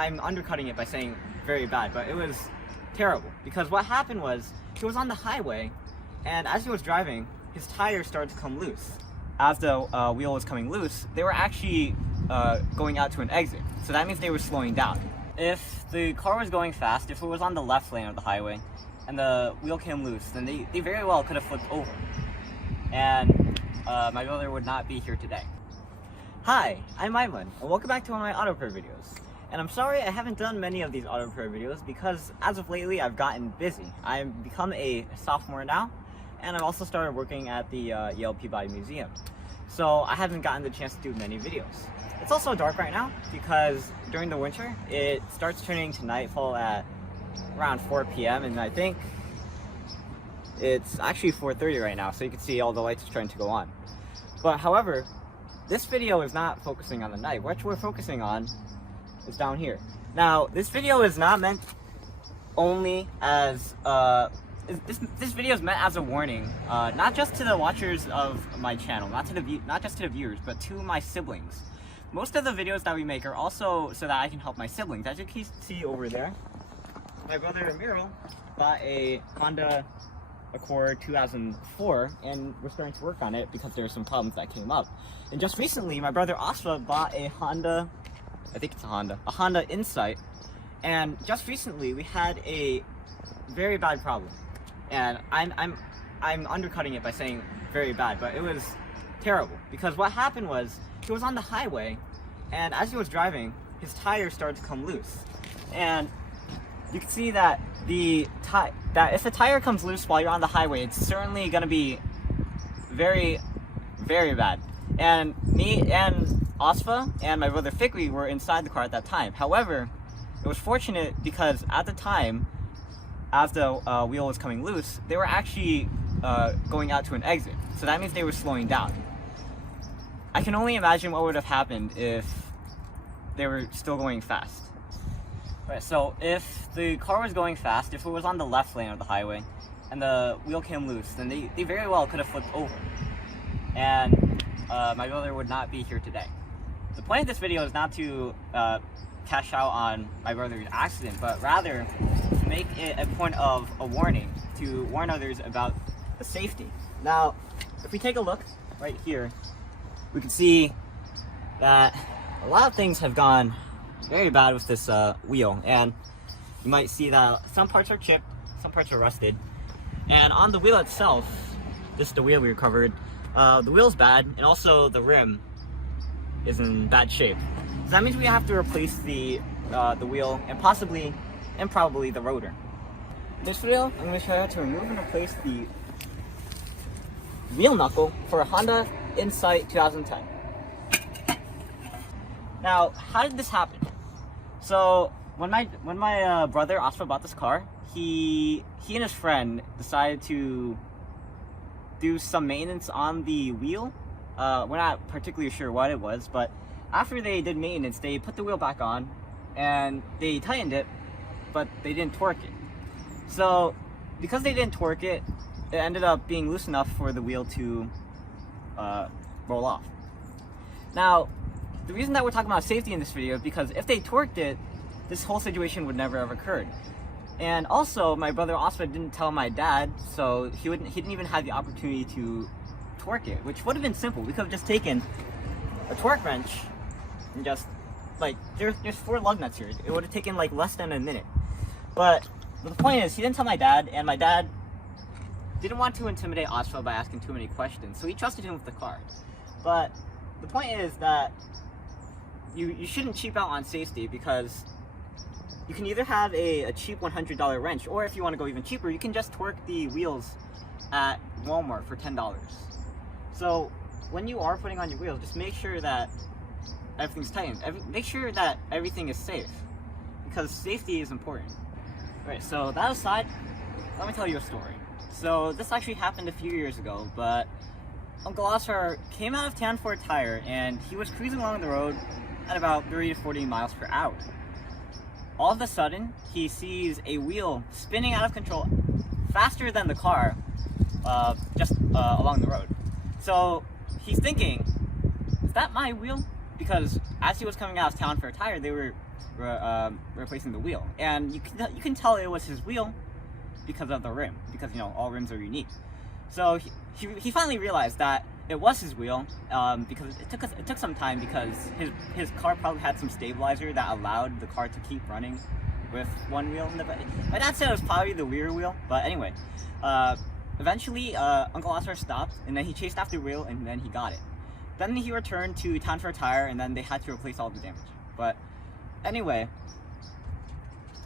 I'm undercutting it by saying very bad, but it was terrible because what happened was he was on the highway, and as he was driving, his tire started to come loose. As the wheel was coming loose, they were actually going out to an exit, so that means they were slowing down. If the car was going fast, if it was on the left lane of the highway, and the wheel came loose, then they very well could have flipped over, and my brother would not be here today. Hi, I'm Ivan, and welcome back to one of my auto repair videos. And I'm sorry I haven't done many of these auto repair videos because as of lately I've gotten busy. I've become a sophomore now, and I've also started working at the Yale Peabody Museum. So I haven't gotten the chance to do many videos. It's also dark right now because during the winter it starts turning to nightfall at around 4 p.m. and I think it's actually 4:30 right now, so you can see all the lights trying to go on. But however, this video is not focusing on the night. What we're focusing on is down here. Now, this video is not meant only as this video is meant as a warning, not just to the watchers of my channel, not just to the viewers, but to my siblings. Most of the videos that we make are also so that I can help my siblings. As you can see over there, my brother Emil bought a Honda Accord 2004, and we're starting to work on it because there were some problems that came up. And just recently, my brother Asfa bought a Honda, I think it's a Honda Insight, and just recently we had a very bad problem. And I'm undercutting it by saying very bad, but it was terrible because what happened was he was on the highway, and as he was driving, his tire started to come loose, and you can see that if the tire comes loose while you're on the highway, it's certainly going to be very, very bad. And me and Asfa and my brother Fikri were inside the car at that time. However, it was fortunate because at the time, as the wheel was coming loose, they were actually going out to an exit. So that means they were slowing down. I can only imagine what would have happened if they were still going fast. Right, so if the car was going fast, if it was on the left lane of the highway, and the wheel came loose, then they very well could have flipped over. And my brother would not be here today. The point of this video is not to cash out on my brother's accident, but rather to make it a point of a warning, to warn others about the safety. Now, if we take a look right here, we can see that a lot of things have gone very bad with this wheel, and you might see that some parts are chipped, some parts are rusted, and on the wheel itself, this is the wheel we recovered, the wheel's bad, and also the rim is in bad shape. So that means we have to replace the wheel and possibly and probably the rotor. In this video, I'm going to show you how to remove and replace the wheel knuckle for a Honda Insight 2010. Now, how did this happen? So when my brother Asfa bought this car, he and his friend decided to do some maintenance on the wheel. We're not particularly sure what it was, but after they did maintenance, they put the wheel back on and they tightened it, but they didn't torque it. So because they didn't torque it, it ended up being loose enough for the wheel to roll off. Now, the reason that we're talking about safety in this video is because if they torqued it, this whole situation would never have occurred. And also, my brother Asfa didn't tell my dad, so he didn't even have the opportunity to torque it, which would have been simple. We could have just taken a torque wrench and just, like, there's 4 lug nuts here. It would have taken like less than a minute. But the point is, he didn't tell my dad, and my dad didn't want to intimidate Asfa by asking too many questions, so he trusted him with the car. But the point is that you shouldn't cheap out on safety, because you can either have a cheap $100 wrench, or if you want to go even cheaper, you can just torque the wheels at Walmart for $10. So when you are putting on your wheels, just make sure that everything's tightened. Make sure that everything is safe, because safety is important. Right, so that aside, let me tell you a story. So this actually happened a few years ago, but Uncle Asar came out of town for a tire, and he was cruising along the road at about 30 to 40 miles per hour. All of a sudden, he sees a wheel spinning out of control faster than the car just along the road. So he's thinking, is that my wheel? Because as he was coming out of town for a tire, they were replacing the wheel. And you can tell it was his wheel because of the rim, because all rims are unique. So he finally realized that it was his wheel, because it took some time, because his car probably had some stabilizer that allowed the car to keep running with one wheel in the back. My dad said it was probably the rear wheel, but anyway, eventually Uncle Oscar stopped, and then he chased after the wheel, and then he got it. Then he returned to town for a tire, and then they had to replace all the damage. But anyway,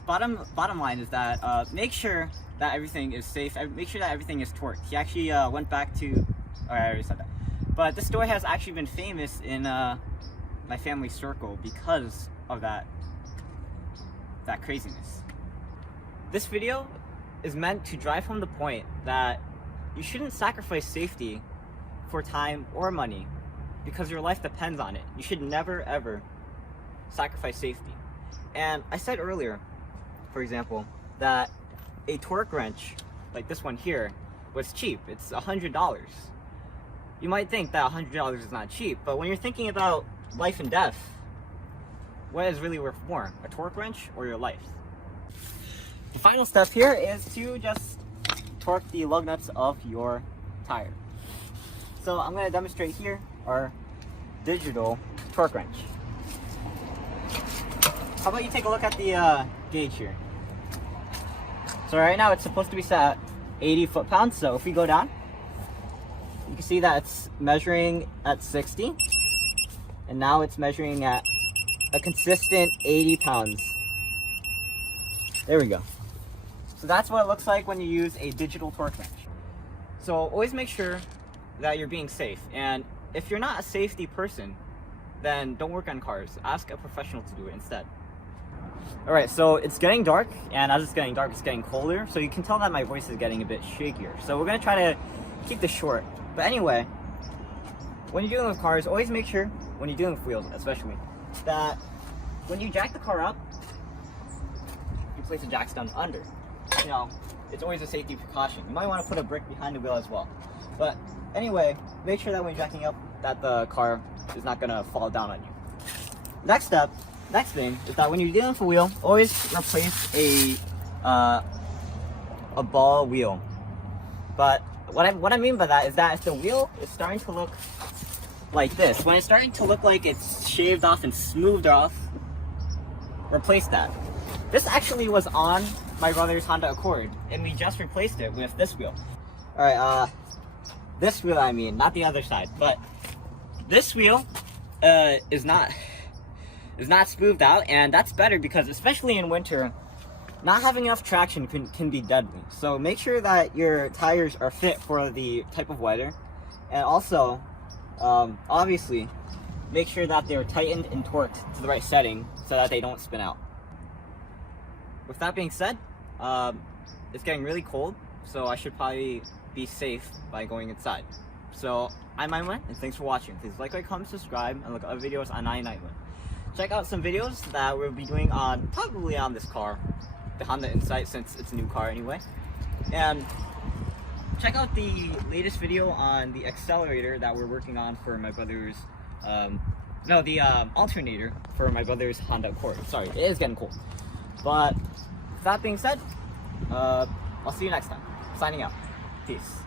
bottom line is that make sure that everything is safe. Make sure that everything is torqued. He actually went back to. I already said that. But this store has actually been famous in my family circle because of that craziness. This video is meant to drive home the point that you shouldn't sacrifice safety for time or money because your life depends on it. You should never ever sacrifice safety. And I said earlier, for example, that a torque wrench like this one here was cheap. It's $100. You might think that $100 is not cheap, but when you're thinking about life and death, what is really worth more, a torque wrench or your life? The final step here is to just torque the lug nuts of your tire. So I'm going to demonstrate here our digital torque wrench. How about you take a look at the gauge here? So right now it's supposed to be set at 80 foot-pounds, so if we go down, you can see that it's measuring at 60, and now it's measuring at a consistent 80 pounds. There we go. So that's what it looks like when you use a digital torque wrench. So always make sure that you're being safe, and if you're not a safety person, then don't work on cars. Ask a professional to do it instead. Alright, so it's getting dark, and as it's getting dark, it's getting colder, so you can tell that my voice is getting a bit shakier. So we're going to try to keep this short. But anyway, when you're dealing with cars, always make sure, when you're dealing with wheels especially, that when you jack the car up, you place the jacks down under. It's always a safety precaution. You might want to put a brick behind the wheel as well. But anyway, make sure that when you're jacking up, that the car is not going to fall down on you. Next thing is that when you're dealing with a wheel, always replace a ball wheel. But what I mean by that is that if the wheel is starting to look like this, when it's starting to look like it's shaved off and smoothed off, replace that. This actually was on my brother's Honda Accord, and we just replaced it with this wheel. Alright, this wheel I mean, not the other side, but this wheel is not smoothed out, and that's better because especially in winter, not having enough traction can be deadly. So make sure that your tires are fit for the type of weather, and also obviously make sure that they're tightened and torqued to the right setting so that they don't spin out. With that being said, it's getting really cold, so I should probably be safe by going inside. So I'm Iman, and thanks for watching. Please like, comment, subscribe, and look at other videos on Iman. Check out some videos that we'll be doing probably on this car, the Honda Insight, since it's a new car anyway. And check out the latest video on the accelerator that we're working on for my brother's, the alternator for my brother's Honda Accord. Sorry, it is getting cold. But with that being said, I'll see you next time. Signing out. Peace.